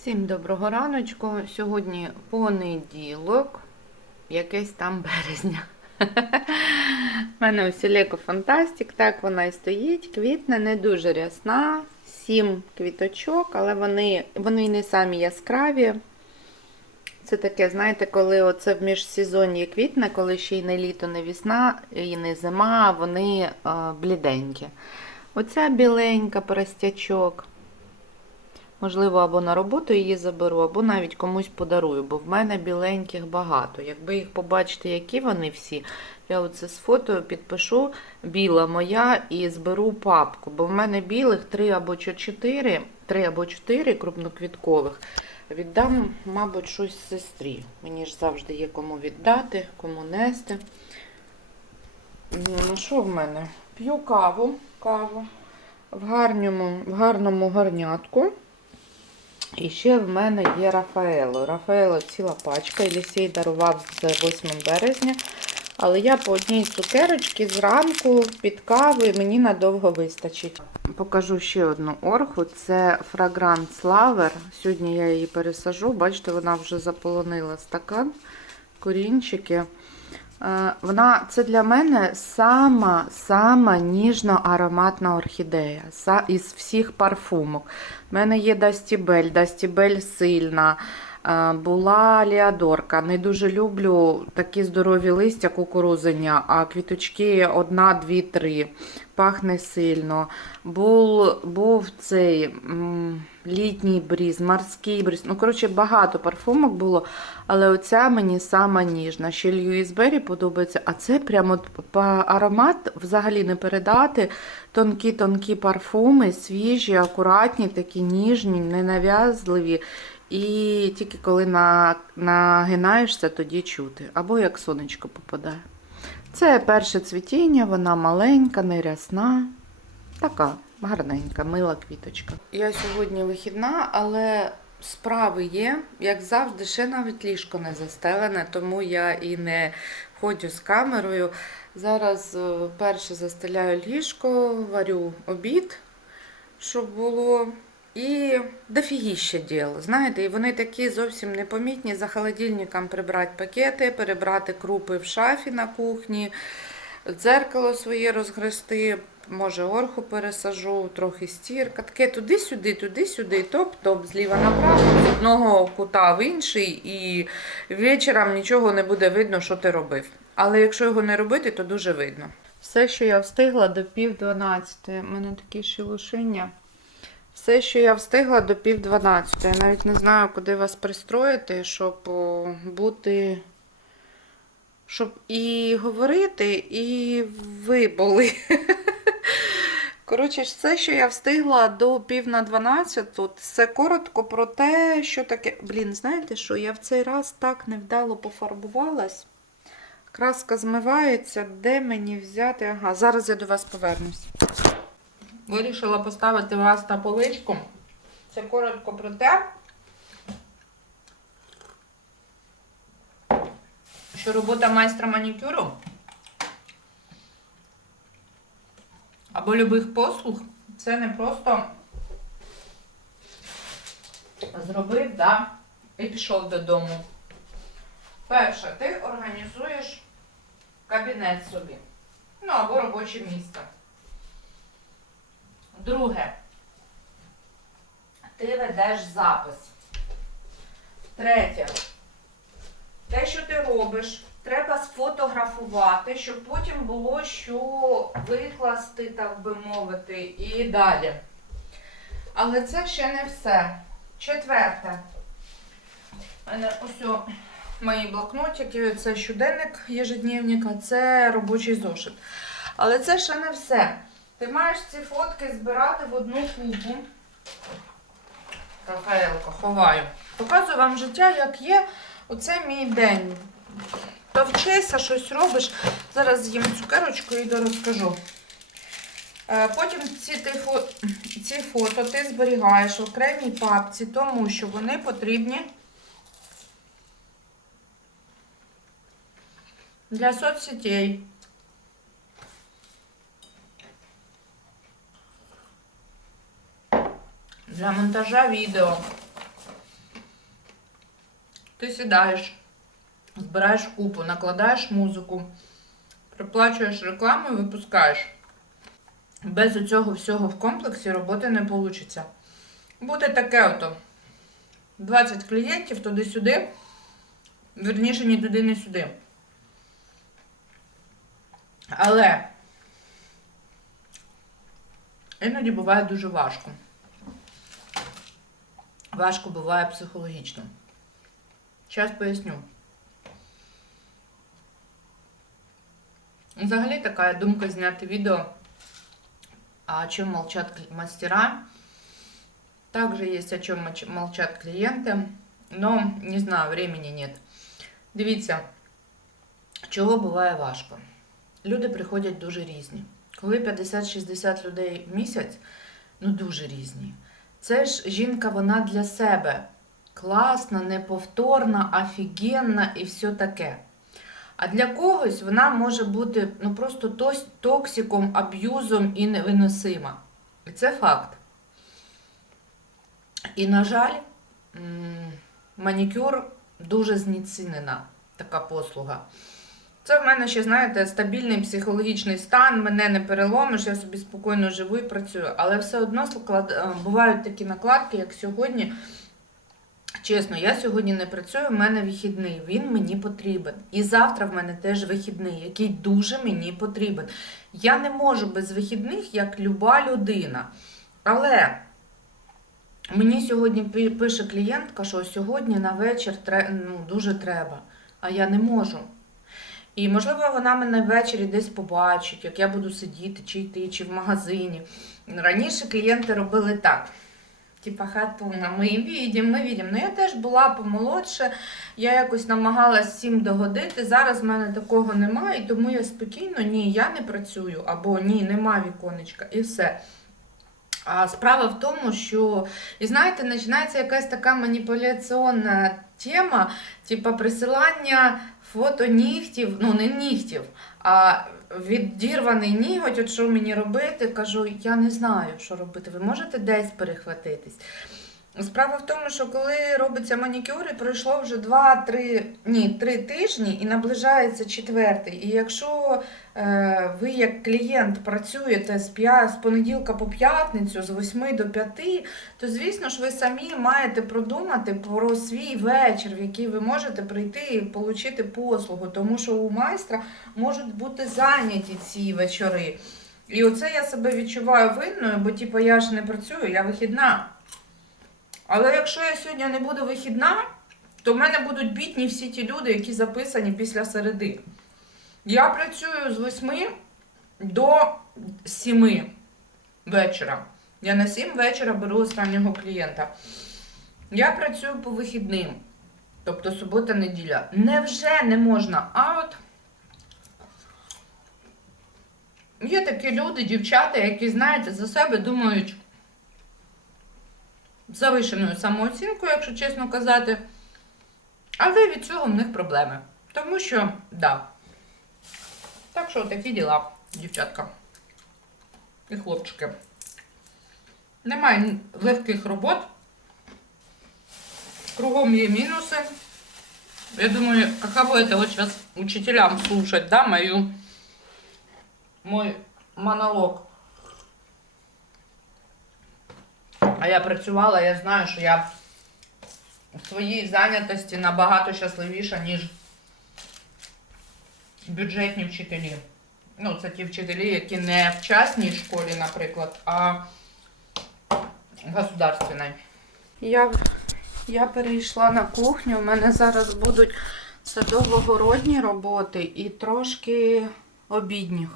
Всім доброго раночку. Сьогодні понеділок, якийсь там березня. У мене ось Леко Фантастик, так вона і стоїть. Квітне не дуже рясна, сім квіточок, але вони, вони не самі яскраві. Це таке, знаєте, коли оце в міжсезонні квітне, коли ще й не літо, не весна і не зима, вони е, бліденькі. Оця біленька простячок. Можливо, або на роботу її заберу, або навіть комусь подарую, бо в мене біленьких багато. Якби їх побачити, які вони всі, я оце з фото підпишу біла моя і зберу папку. Бо в мене білих три або чотири, три або чотири крупноквіткових. Віддам, мабуть, щось сестрі. Мені ж завжди є кому віддати, кому нести. Ну, що в мене? П'ю каву, каву в гарному, в гарному гарнятку. І ще в мене є Рафаело. Рафаело ціла пачка. Елісей дарував з 8 березня. Але я по одній цукерочці зранку під каву і мені надовго вистачить. Покажу ще одну орху. Це Fragrance Lover. Сьогодні я її пересажу. Бачите, вона вже заполонила стакан, корінчики. Е, Вона це для мене сама сама ніжно ароматна орхідея із всіх парфумок. У мене є Дастібель, Дастібель сильна. е, Була Ліадорка. Не дуже люблю такі здорові листя кукурузення, а квіточки одна, дві, три. Пахне сильно. Був, був цей м, літній бріз, морський бріз. Ну, коротше, багато парфумок було. Але оця мені сама ніжна. Ще Льюіс Беррі подобається, а це прямо по аромат взагалі не передати. Тонкі-тонкі парфуми, свіжі, акуратні, такі ніжні, ненав'язливі. І тільки коли на, нагинаєшся, тоді чути. Або як сонечко попадає. Це перше цвітіння, вона маленька, нерясна. Така гарненька, мила квіточка. Я сьогодні вихідна, але справи є. Як завжди, ще навіть ліжко не застелене, тому я і не ходжу з камерою. Зараз е, перше застеляю ліжко, варю обід, щоб було. І дофігіще діл. Знаєте, і вони такі зовсім непомітні. За холодильником прибрати пакети, перебрати крупи в шафі на кухні, дзеркало своє розгрести, може орху пересажу, трохи стірка. Таке туди-сюди, туди-сюди, топ-топ, зліва направо, з одного кута в інший, і вечором нічого не буде видно, що ти робив. Але якщо його не робити, то дуже видно. Все, що я встигла до пів дванадцятої. У мене такі шелушення. Все, що я встигла до пів дванадцятої. Я навіть не знаю, куди вас пристроїти, щоб бути. Щоб і говорити, і ви були. Коротше, все, що я встигла до пів на 12, тут все коротко про те, що таке. Блін, знаєте що? Я в цей раз так невдало пофарбувалась. Краска змивається. Де мені взяти? Ага, зараз я до вас повернусь. Вирішила поставити вас на поличку. Це коротко про те, що робота майстра манікюру або любих послуг це не просто зробив, да, і пішов додому. Перше, ти організуєш кабінет собі. Ну, або робоче місце. Друге, ти ведеш запис. Третє, те, що ти робиш, треба сфотографувати, щоб потім було що викласти, так би мовити, і далі. Але це ще не все. Четверте. У мене ось мої блокнотики, це щоденник ежедневника, це робочий зошит. Але це ще не все. Ти маєш ці фотки збирати в одну купу. Рафаелко, ховаю. Показую вам життя, як є. Оце мій день. То вчися, щось робиш. Зараз з'їм цукерочку і розкажу. Е, Потім ці, ти ці фото ти зберігаєш в окремій папці, тому що вони потрібні для соцсетей. Для монтажа відео. Ти сідаєш, збираєш купу, накладаєш музику, приплачуєш рекламу і випускаєш. Без цього всього в комплексі роботи не вийде. Буде таке ото. 20 клієнтів туди-сюди. Верніше, ні туди, ні сюди. Але іноді буває дуже важко. Важко буває психологічно. Зараз поясню. Взагалі така думка зняти відео, о чем молчат мастера. Также есть о чем молчат клиенты, но не знаю, времени нет. Дивіться, чого буває важко. Люди приходять дуже різні. Коли 50-60 людей в місяць, ну дуже різні. Це ж жінка, вона для себе класна, неповторна, офігенна і все таке. А для когось вона може бути ну просто токсиком, аб'юзом і невиносима. І це факт. І, на жаль, манікюр дуже знецінена така послуга. Це в мене ще, знаєте, стабільний психологічний стан, мене не переломиш, я собі спокійно живу і працюю. Але все одно е, бувають такі накладки, як сьогодні. Чесно, я сьогодні не працюю, в мене вихідний, він мені потрібен. І завтра в мене теж вихідний, який дуже мені потрібен. Я не можу без вихідних, як люба людина. Але мені сьогодні пише клієнтка, що сьогодні на вечір ну, дуже треба, а я не можу. І, можливо, вона мене ввечері десь побачить, як я буду сидіти, чи йти, чи в магазині. Раніше клієнти робили так. Типа хатуна, ми відім, ми відім. Ну я теж була помолодше, я якось намагалась всім догодити. Зараз в мене такого немає, і тому я спокійно, ні, я не працюю, або ні, нема віконечка, і все. А справа в тому, що, і знаєте, починається якась така маніпуляційна тема, типа присилання фото нігтів, ну не нігтів, а відірваний ніготь, от що мені робити, кажу, я не знаю, що робити. Ви можете десь перехватитись. Справа в тому, що коли робиться манікюр, і пройшло вже 2-3 ні, 3 тижні і наближається четвертий. І якщо е, ви як клієнт працюєте з, з понеділка по п'ятницю, з 8 до 5, то звісно ж ви самі маєте продумати про свій вечір, в який ви можете прийти і отримати послугу, тому що у майстра можуть бути зайняті ці вечори. І оце я себе відчуваю винною, бо типу, я ж не працюю, я вихідна. Але якщо я сьогодні не буду вихідна, то в мене будуть бідні всі ті люди, які записані після середи. Я працюю з 8 до 7 вечора. Я на 7 вечора беру останнього клієнта. Я працюю по вихідним, тобто субота-неділя. Невже не можна? А от є такі люди, дівчата, які, знаєте, за себе думають завишеною самооцінкою, якщо чесно казати. Але від цього в них проблеми. Тому що, да. Так що такі діла, дівчатка. І хлопчики. Немає легких робот. Кругом є мінуси. Я думаю, каково это вот учителям слушать, да, мою, мой монолог. А я працювала, я знаю, що я в своїй зайнятості набагато щасливіша, ніж бюджетні вчителі. Ну, це ті вчителі, які не в частній школі, наприклад, а в государственній. Я, я перейшла на кухню. У мене зараз будуть садово-городні роботи і трошки обідніх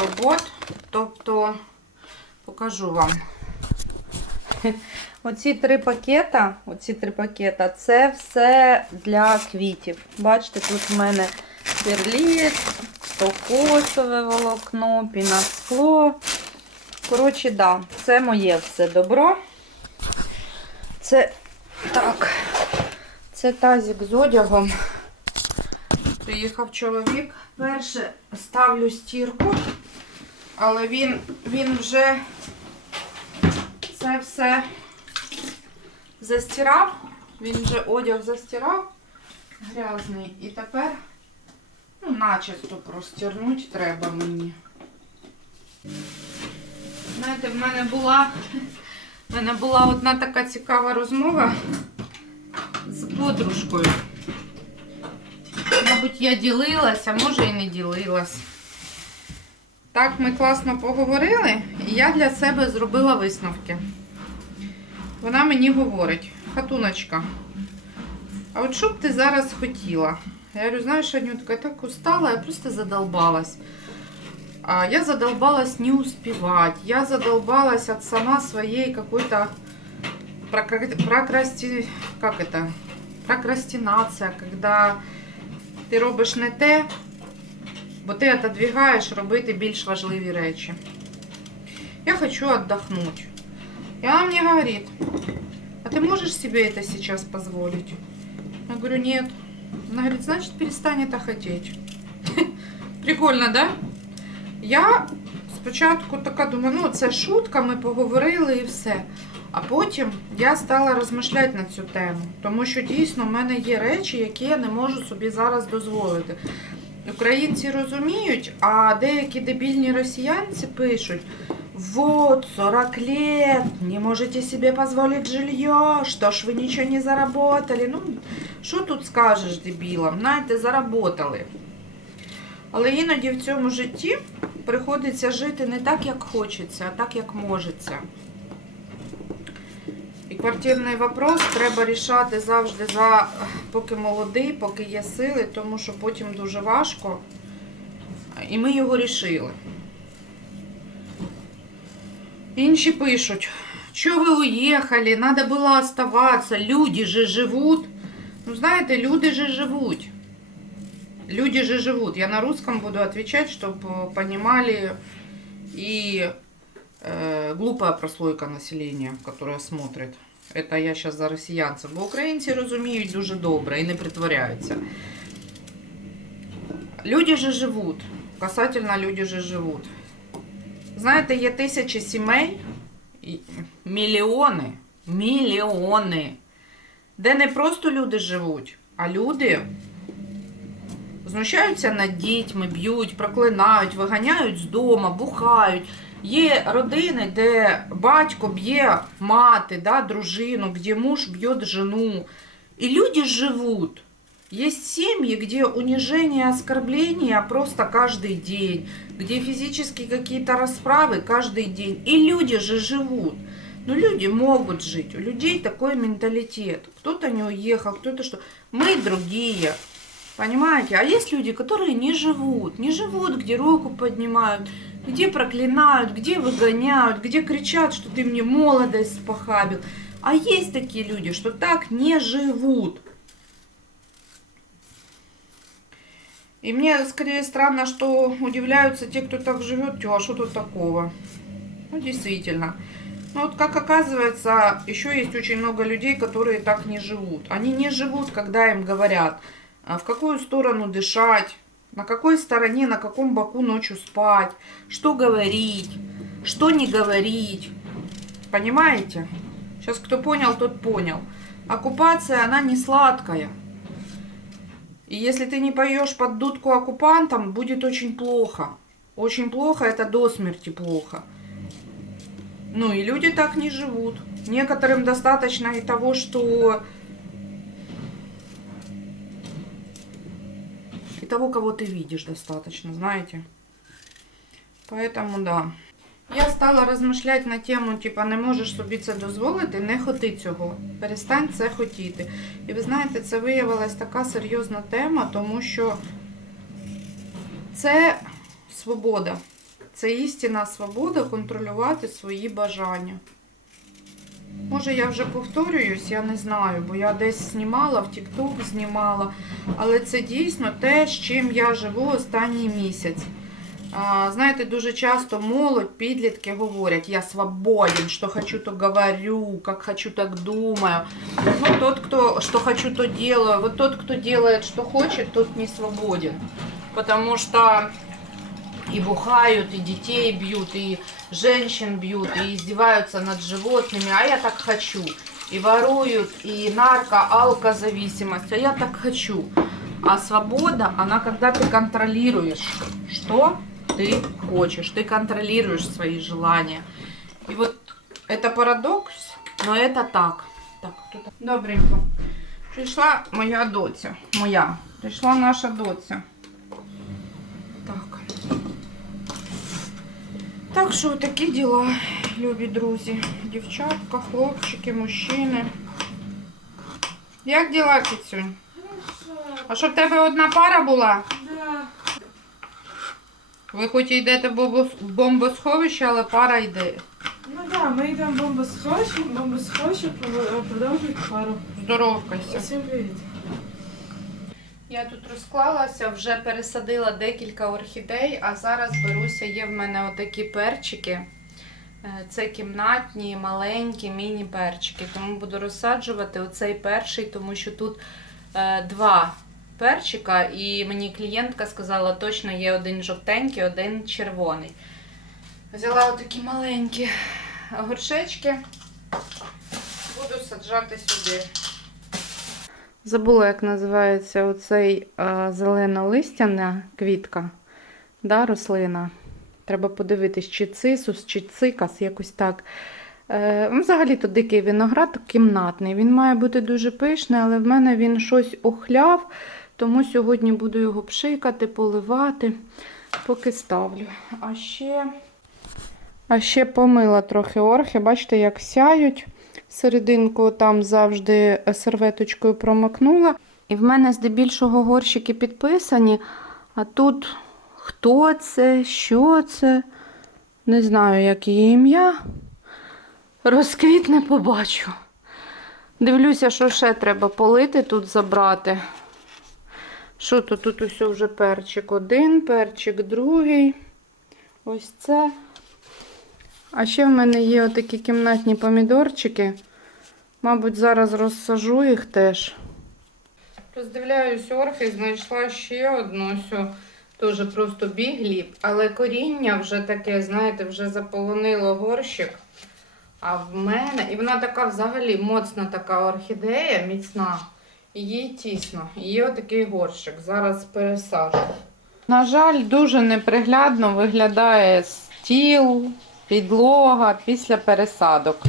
робот. Тобто покажу вам. Оці три пакета, оці три пакета, це все для квітів. Бачите, тут в мене перліт, кокосове волокно, піноскло. Коротше, да, це моє все добро. Це так, це тазик з одягом. Приїхав чоловік. Перше ставлю стірку, але він, він вже це все застирав. Він вже одяг застирав грязний. І тепер ну, начисто простірнути треба мені. Знаєте, в мене була, в мене була одна така цікава розмова з подружкою. Мабуть, я ділилася, може і не ділилась. Так ми класно поговорили, і я для себе зробила висновки. Вона мені говорить, хатуночка, а от що б ти зараз хотіла? Я говорю, знаєш, Анютка, я так устала, я просто задолбалась. А я задолбалась не успевать. Я задолбалась от сама своей какой-то прокра- прокрасти... как это? когда ти робиш не те, бо ти отодвигаєш робити більш важливі речі. Я хочу отдохнуть. И она мне говорит, а ты можешь себе это сейчас позволить? Я говорю, нет. Она говорит, значит, перестань это хотеть. Прикольно, да? Я спочатку така думаю, ну це шутка, ми поговорили і все. А потім я стала розмишляти на цю тему, тому що дійсно в мене є речі, які я не можу собі зараз дозволити. Українці розуміють, а деякі дебільні росіянці пишуть: вот, 40 лет, не можете себе позволить жилье, что ж ви нічого не заработали. Ну, що тут скажеш дебілам? Знаєте, заработали. Але іноді в цьому житті приходиться жити не так, як хочеться, а так, як можеться. Квартирний вопрос треба рішати завжди за поки молодий, поки є сили, тому що потім дуже важко. І ми його рішили. Інші пишуть, що ви уїхали, треба було оставатися, люди же живуть. Ну, знаєте, люди же живуть. Люди же живут. Я на русском буду отвечать, чтобы понимали и э, глупая прослойка населения, которая смотрит. Это я сейчас за росіянців. Бо українці розуміють дуже добре і не притворяються. Люди же живуть. Касательно люди же живуть. Знаєте, є тисячі сімей, мільйони, мільйони, де не просто люди живуть, а люди знущаються над дітьми, б'ють, проклинають, виганяють з дому, бухають. Є родини, де батько б'є мати, да, дружину, де муж б'є жену. І люди живуть. Есть семьи, где унижение, оскорбления просто каждый день, где физические какие-то расправы каждый день. И люди же живут. Ну, люди могут жить. У людей такой менталитет. Кто-то не уехал, кто-то что. Мы другие. Понимаете? А есть люди, которые не живут. Не живут, где руку поднимают, где проклинают, где выгоняют, где кричат, что ты мне молодость спохабил. А есть такие люди, что так не живут. И мне скорее странно, что удивляются те, кто так живет, Тё, а что тут такого? Ну, действительно. Ну, вот как оказывается, еще есть очень много людей, которые так не живут. Они не живут, когда им говорят, а, в какую сторону дышать, на какой стороне, на каком боку ночью спать, что говорить, что не говорить. Понимаете? Сейчас кто понял, тот понял. Оккупация, она не сладкая. И если ты не поешь под дудку оккупантам, будет очень плохо. Очень плохо, это до смерти плохо. Ну и люди так не живут. Некоторым достаточно и того, что... того, кого ты видишь, достаточно, знаете. Поэтому да. Я стала розмишляти на тему, типа, не можеш собі це дозволити, не хоти цього. Перестань це хотіти. І ви знаєте, це виявилась така серйозна тема, тому що це свобода. Це істинна свобода контролювати свої бажання. Може, я вже повторююсь, я не знаю, бо я десь знімала, в TikTok знімала. Але це дійсно те, з чим я живу останній місяць. А, Знаєте, дуже часто молодь, підлітки говорять, я свободен, що хочу, то говорю, как хочу, так думаю. Ну, тот, кто что хочу, то делаю. Вот тот, кто делает, что хочет, тот не свободен. Потому что и бухают, и детей бьют, и женщин бьют, и издеваются над животными, а я так хочу. и воруют, и нарко-алкозависимость. А я так хочу. А свобода, она когда ты контролируешь, что ты хочешь. Ты контролируешь свои желания. И вот это парадокс, но это так. Так, тут... Добренько. Прийшла моя доця. Моя. Прийшла наша доця. Так що такі діла, любі друзі. Дівчатка, хлопчики, мужчини. Як діла, Кіцюнь? А що в тебе одна пара була? Да. Ви хоч і йдете в бомбосховище, але пара йде. Ну да, ми йдемо в бомбосховище, бомбосховище продовжують пару. Здоровкайся. Всім привіт. Я тут розклалася, вже пересадила декілька орхідей, а зараз беруся. Є в мене отакі перчики. Е, Це кімнатні, маленькі, міні-перчики. Тому буду розсаджувати оцей перший, тому що тут е, два перчика, і мені клієнтка сказала, точно є один жовтенький, один червоний. Взяла отакі маленькі горшечки. Буду саджати сюди. Забула, як називається оцей е, зелено-листяна квітка, да, рослина. Треба подивитись, чи цисус, чи цикас, якось так. Е, взагалі-то дикий виноград кімнатний. Він має бути дуже пишний, але в мене він щось охляв, тому сьогодні буду його пшикати, поливати, поки ставлю. А ще, а ще помила трохи орхи, бачите, як сяють. Серединку там завжди серветочкою промокнула. І в мене здебільшого горщики підписані, а тут хто це, що це, не знаю, як її ім'я. Розквітне побачу. Дивлюся, що ще треба полити тут забрати. Що тут? Тут усе вже перчик один, перчик другий. Ось це. А ще в мене є отакі кімнатні помідорчики. Мабуть, зараз розсажу їх теж. Роздивляюсь орхи, знайшла ще одну, що теж просто бігліп, але коріння вже таке, знаєте, вже заполонило горщик. А в мене, і вона така взагалі моцна така орхідея, міцна. І їй тісно. І Є отакий горщик. Зараз пересаджу. На жаль, дуже неприглядно виглядає стіл, підлога після пересадок.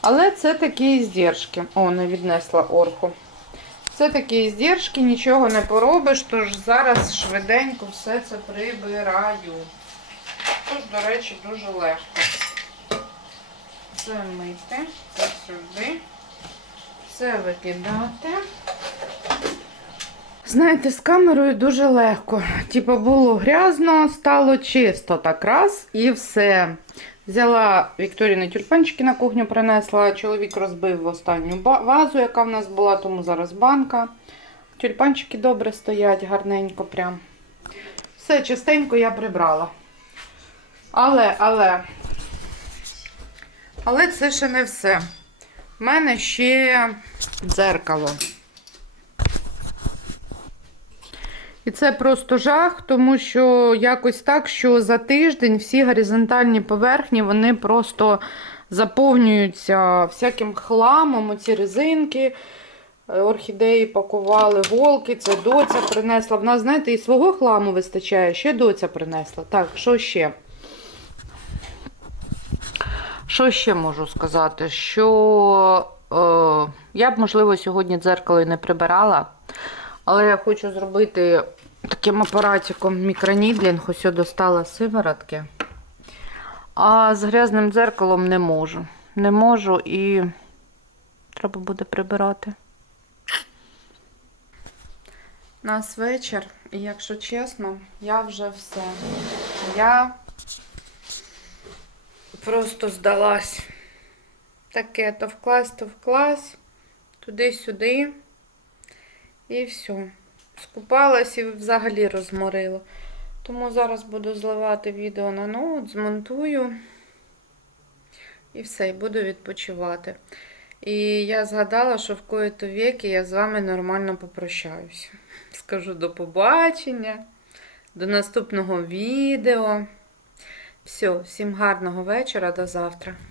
Але це такі здержки. О, не віднесла орху. Це такі здержки, нічого не поробиш, тож зараз швиденько все це прибираю. Тож, до речі, дуже легко. Це мити, це сюди, це викидати. Знаєте, з камерою дуже легко. Типу було грязно, стало чисто так раз і все. Взяла Вікторіни тюльпанчики на кухню принесла. Чоловік розбив останню вазу, яка в нас була, тому зараз банка. Тюльпанчики добре стоять, гарненько прям. Все чистенько я прибрала. Але, але, але це ще не все. У мене ще дзеркало. І це просто жах, тому що якось так, що за тиждень всі горизонтальні поверхні вони просто заповнюються всяким хламом, оці резинки. е, Орхідеї пакували, голки, це доця принесла. В нас, знаєте, і свого хламу вистачає, ще доця принесла. Так, що ще? Що ще можу сказати? Що е, я б, можливо, сьогодні дзеркало і не прибирала. Але я хочу зробити таким апаратиком мікронідлінг. Ось достала сиворотки. А з грязним дзеркалом не можу. Не можу і треба буде прибирати. Нас вечір, і якщо чесно, я вже все. Я просто здалась. Таке то вклась, то вклась, туди-сюди. І все. Скупалась і взагалі розморило. Тому зараз буду зливати відео на ноут, змонтую. І все, і буду відпочивати. І я згадала, що в коїто віки я з вами нормально попрощаюся. Скажу до побачення, до наступного відео. Все, всім гарного вечора, до завтра.